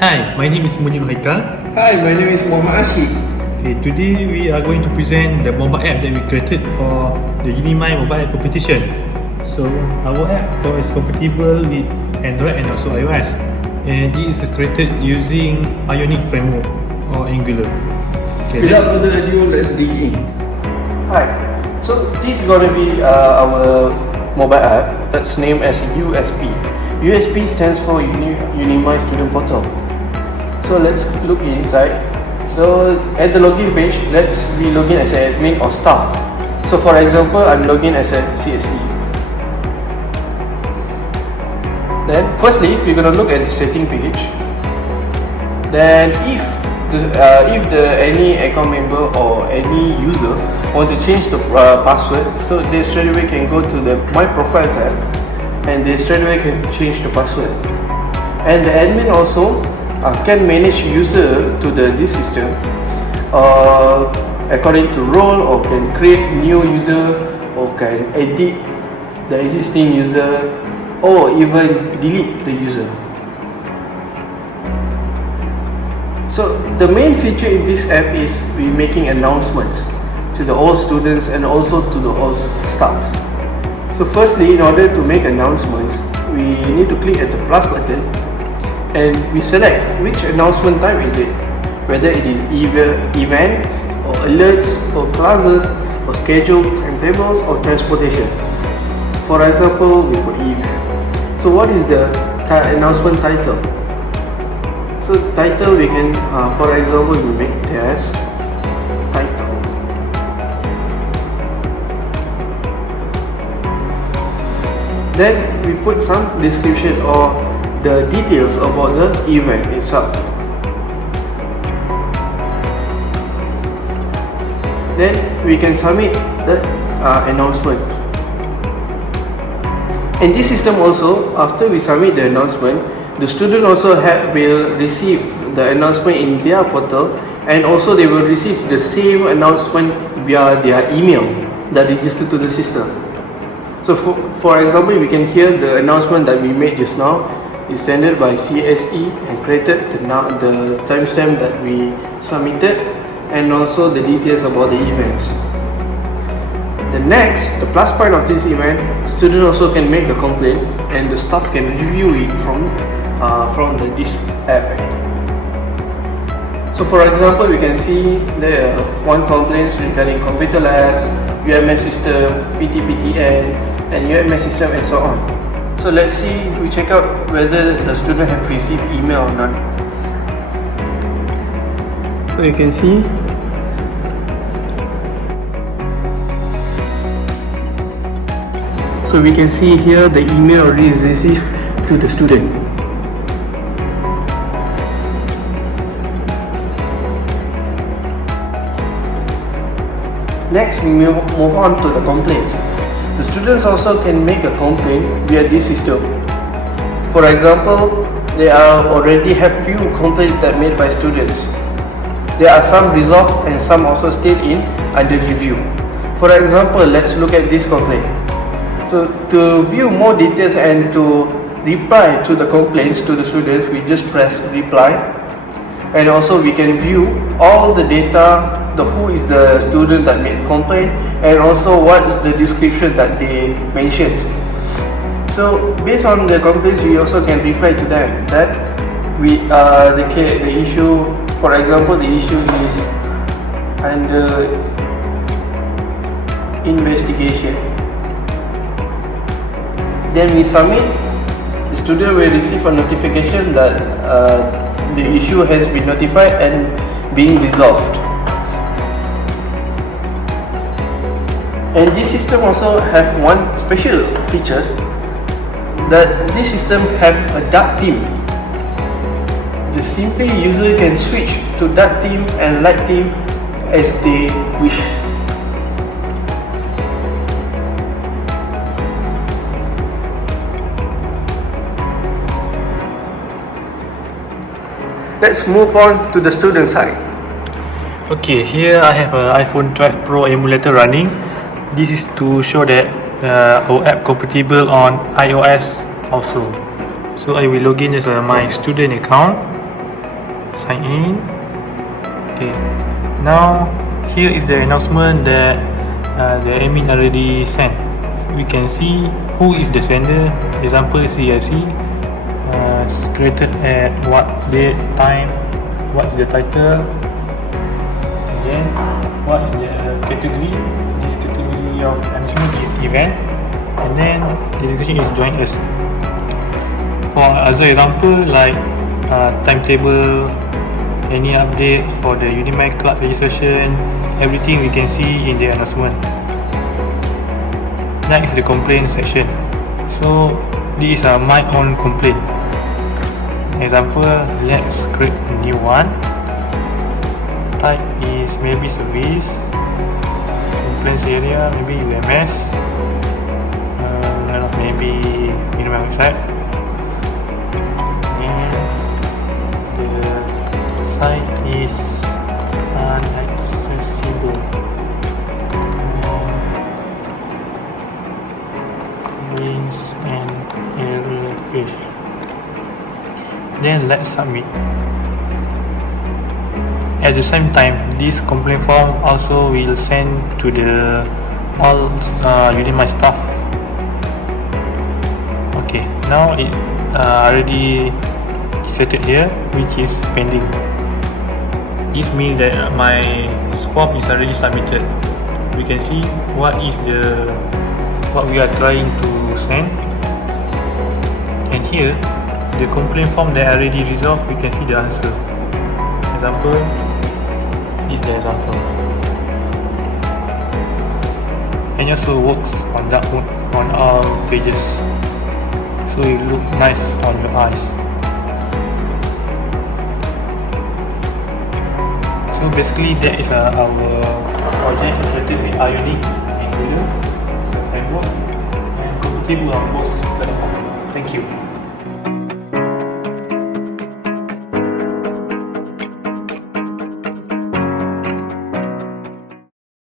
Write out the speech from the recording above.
Hi, my name is Munir Haikal. Hi, my name is Muhammad Ashik. Okay, today we are going to present the mobile app that we created for the Unimi mobile app competition. So our app is compatible with Android and also iOS, and it is created using Ionic framework or Angular. Okay, Without further ado, let's dig in. Hi, so this is going to be our mobile app that's named as USP. USP stands for Unimi Student Portal. So let's look inside. So at the login page, let's be login as an admin or staff. So for example, I'm login as a CSE. Then firstly, we're going to look at the setting page. Then if any account member or any user want to change the password, so they straight away can go to the My Profile tab, and they straight away can change the password. And the admin also can manage user to this system according to role, or can create new user, or can edit the existing user, or even delete the user. So the main feature in this app is we making announcements to the all students and also to the all staffs. So firstly, in order to make announcements, we need to click at the plus button and we select which announcement type is it, whether it is events or alerts or classes or scheduled timetables or transportation. For example, we put event. So what is the announcement title? So title, we can for example, we make test title. Then we put some description or the details about the event itself. Then we can submit the announcement. In this system also, after we submit the announcement, the student also will receive the announcement in their portal, and also they will receive the same announcement via their email that registered to the system. So for example, we can hear the announcement that we made just now is sent by CSE and created the timestamp that we submitted, and also the details about the events. The next, the plus point of this event, student also can make a complaint and the staff can review it from this app. So for example, we can see there are one complaint regarding computer labs, UMS system, PTPTN, and UMS system, and so on. So let's see, we check out whether the student have received email or not. So you can see here the email already is received to the student. Next, we move on to the complaints. The students also can make a complaint via this system. For example, they already have few complaints that made by students. There are some resolved and some also still in under review. For example, let's look at this complaint. So to view more details and to reply to the complaints to the students, we just press reply, and also we can view all the data, who is the student that made complaint, and also what is the description that they mentioned. So based on the complaints, we also can reply to them that the issue, for example, the issue is under investigation. Then we submit. The student will receive a notification that the issue has been notified and being resolved. And this system also have one special features, that this system have a dark theme. The simply user can switch to dark theme and light theme as they wish. Let's move on to the student side. Okay, here I have an iPhone 12 Pro emulator running. This is to show that our app compatible on iOS also. So I will log in as my student account. sign in. Okay, now here is the announcement that the admin already sent. We can see who is the sender. Example CIC, created at what date, time, what's the title, and then what is the category. This category of announcement is event, and then the description is join us. For other example like timetable, any updates for the Unimind Club registration, everything we can see in the announcement. Next is the complaint section. So these are my own complaint. Example, let's create a new one. Type is maybe service, complaints area maybe UMS, maybe Unimind website, and the site is unaccessible. Links and error page. Then let's submit. At the same time, this complaint form also will send to the all Unimind staff. Okay, now it already set it here, which is pending. This means that my form is already submitted. We can see what we are trying to send, and here the complaint form that already resolved, we can see the answer. Example is the example, and also works on dark mode on all pages, so it looks nice on your eyes. So basically that is our project created with Ionic and Angular. It's a framework and compatible on both platforms. Thank you.